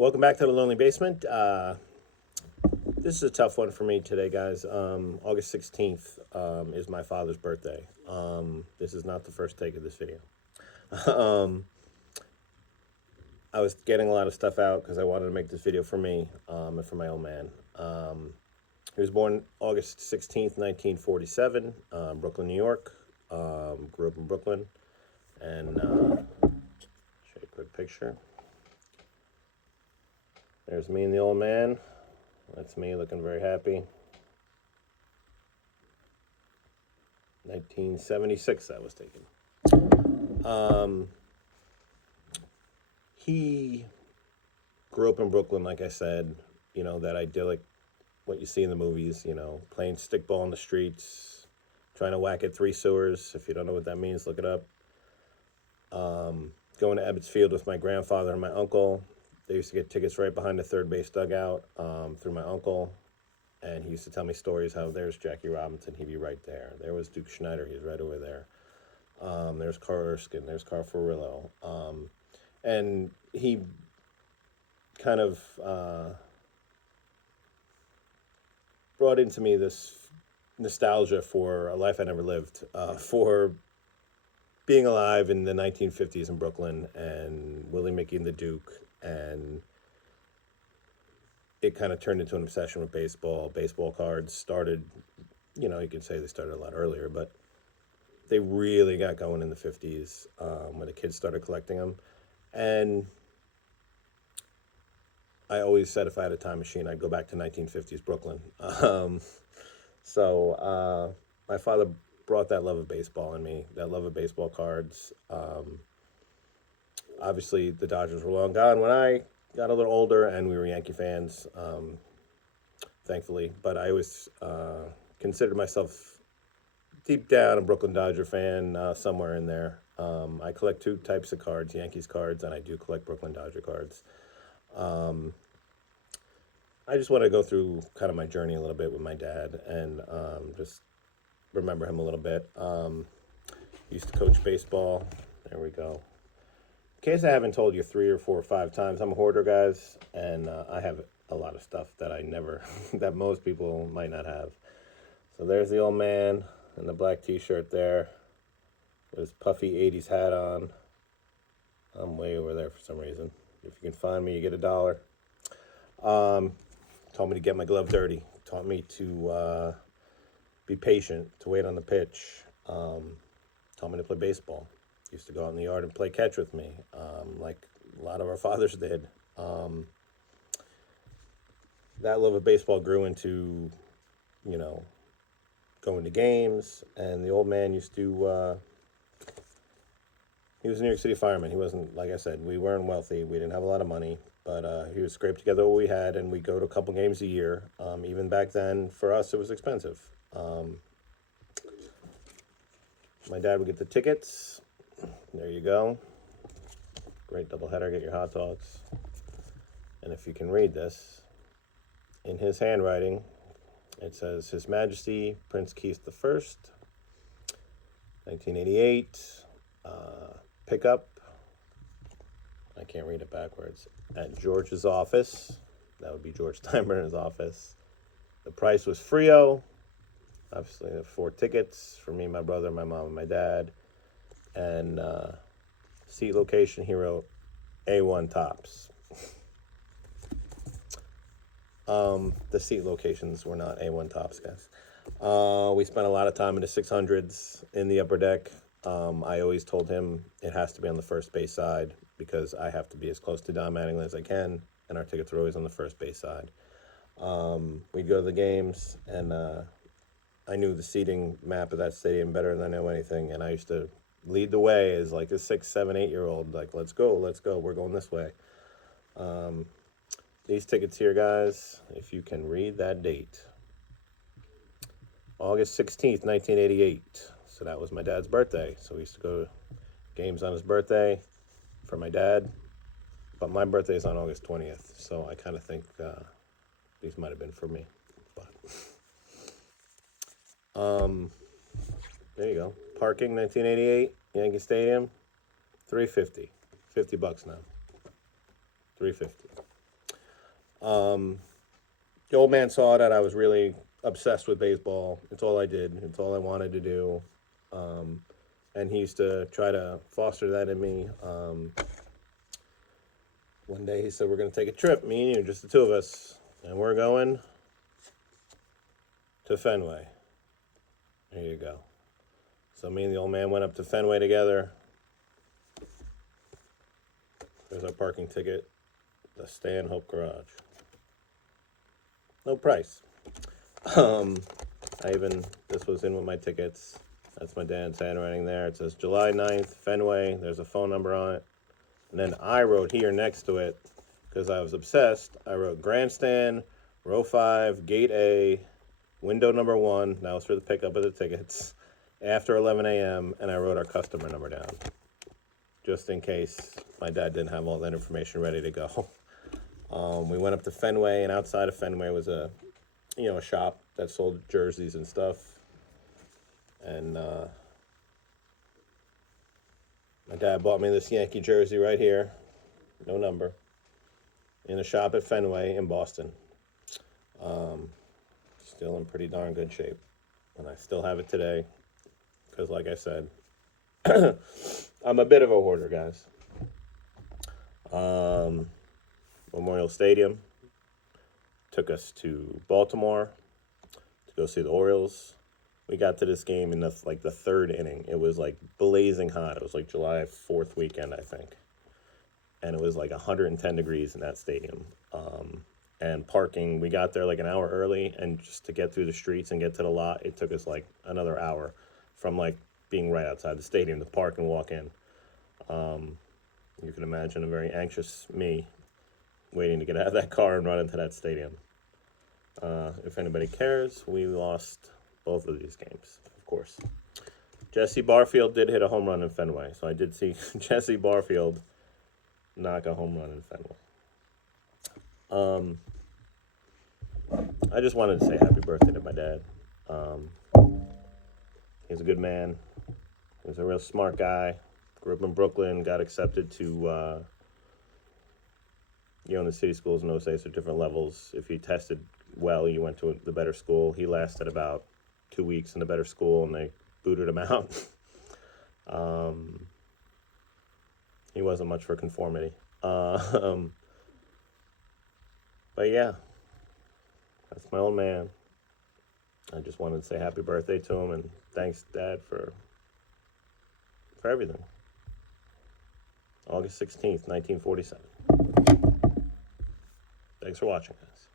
Welcome back to the Lonely Basement. This is a tough one for me today, guys. August 16th is my father's birthday. This is not the first take of this video. um, I was getting a lot of stuff out because I wanted to make this video for me and for my old man. He was born August 16th, 1947, Brooklyn, New York. Grew up in Brooklyn. And show you a quick picture. There's me and the old man. That's me looking very happy. 1976 that was taken. He grew up in Brooklyn, like I said, that idyllic, what you see in the movies, playing stickball in the streets, trying to whack at three sewers. If you don't know what that means, look it up. Going to Ebbets Field with my grandfather and my uncle. They used to get tickets right behind the third base dugout through my uncle. And he used to tell me stories how there's Jackie Robinson, he'd be right there. There was Duke Schneider, he's right over there. There's Carl Erskine, there's Carl Furillo. And he kind of brought into me this nostalgia for a life I never lived, for being alive in the 1950s in Brooklyn and Willie Mickey and the Duke. And it kind of turned into an obsession with baseball. Baseball cards started, you can say they started a lot earlier, but they really got going in the 50s when the kids started collecting them. And I always said if I had a time machine, I'd go back to 1950s Brooklyn. So my father brought that love of baseball in me, that love of baseball cards. Obviously, the Dodgers were long gone when I got a little older, and we were Yankee fans, thankfully. But I always considered myself deep down a Brooklyn Dodger fan, somewhere in there. I collect two types of cards, Yankees cards, and I do collect Brooklyn Dodger cards. I just want to go through kind of my journey a little bit with my dad and just remember him a little bit. Used to coach baseball. There we go. In case I haven't told you 3 or 4 or 5 times, I'm a hoarder, guys, and I have a lot of stuff that I never, that most people might not have. So there's the old man in the black t-shirt there with his puffy 80s hat on. I'm way over there for some reason. If you can find me, you get $1. Taught me to get my glove dirty. Taught me to be patient, to wait on the pitch. Taught me to play baseball. Used to go out in the yard and play catch with me, like a lot of our fathers did. That love of baseball grew into, going to games, and the old man used to, he was a New York City fireman. He wasn't, like I said, we weren't wealthy. We didn't have a lot of money, but he would scrape together what we had, and we'd go to a couple games a year. Even back then, for us, it was expensive. My dad would get the tickets. There you go. Great doubleheader, get your hot dogs. And if you can read this, in his handwriting, it says, His Majesty Prince Keith I, 1988, pickup, I can't read it backwards, at George's office. That would be George Steinbrenner's office. The price was Frio. Obviously, 4 tickets for me, my brother, my mom, and my dad. And seat location, he wrote A1 tops. The seat locations were not A1 tops, guys. We spent a lot of time in the 600s in the upper deck. I always told him it has to be on the first base side because I have to be as close to Don Mattingly as I can, and our tickets were always on the first base side. We'd go to the games, and I knew the seating map of that stadium better than I know anything, and I used to lead the way as like a 6, 7, 8-year-old, like, let's go, we're going this way. These tickets here, guys, if you can read that date, August 16th, 1988. So that was my dad's birthday. So we used to go to games on his birthday for my dad, but my birthday is on August 20th, so I kind of think these might have been for me. But there you go. Parking, 1988, Yankee Stadium, $350. $50 now. $350. The old man saw that I was really obsessed with baseball. It's all I did. It's all I wanted to do. And he used to try to foster that in me. One day he said, "We're going to take a trip, me and you, just the two of us. And we're going to Fenway." There you go. So me and the old man went up to Fenway together. There's our parking ticket. The Stanhope Garage. No price. This was in with my tickets. That's my dad's handwriting there. It says July 9th, Fenway. There's a phone number on it. And then I wrote here next to it, because I was obsessed, I wrote Grandstand, Row 5, Gate A, Window number 1. That was for the pickup of the tickets. After 11 a.m. And I wrote our customer number down, just in case my dad didn't have all that information ready to go. We went up to Fenway, and outside of Fenway was a shop that sold jerseys and stuff. And my dad bought me this Yankee jersey right here, no number, in a shop at Fenway in Boston. Still in pretty darn good shape, and I still have it today, because like I said, I'm a bit of a hoarder, guys. Memorial Stadium took us to Baltimore to go see the Orioles. We got to this game in the third inning. It was like blazing hot. It was like July 4th weekend, I think. And it was like 110 degrees in that stadium. And parking, we got there like an hour early, and just to get through the streets and get to the lot, it took us like another hour from like being right outside the stadium to park and walk in. You can imagine a very anxious me waiting to get out of that car and run into that stadium. If anybody cares, we lost both of these games, of course. Jesse Barfield did hit a home run in Fenway, so I did see Jesse Barfield knock a home run in Fenway. I just wanted to say happy birthday to my dad. He's a good man. He's a real smart guy. Grew up in Brooklyn, got accepted to the city schools in those days are different levels. If you tested well, you went to the better school. He lasted about 2 weeks in the better school, and they booted him out. He wasn't much for conformity. But yeah, that's my old man. I just wanted to say happy birthday to him, and thanks, Dad, for everything. August 16th, 1947. Thanks for watching, guys.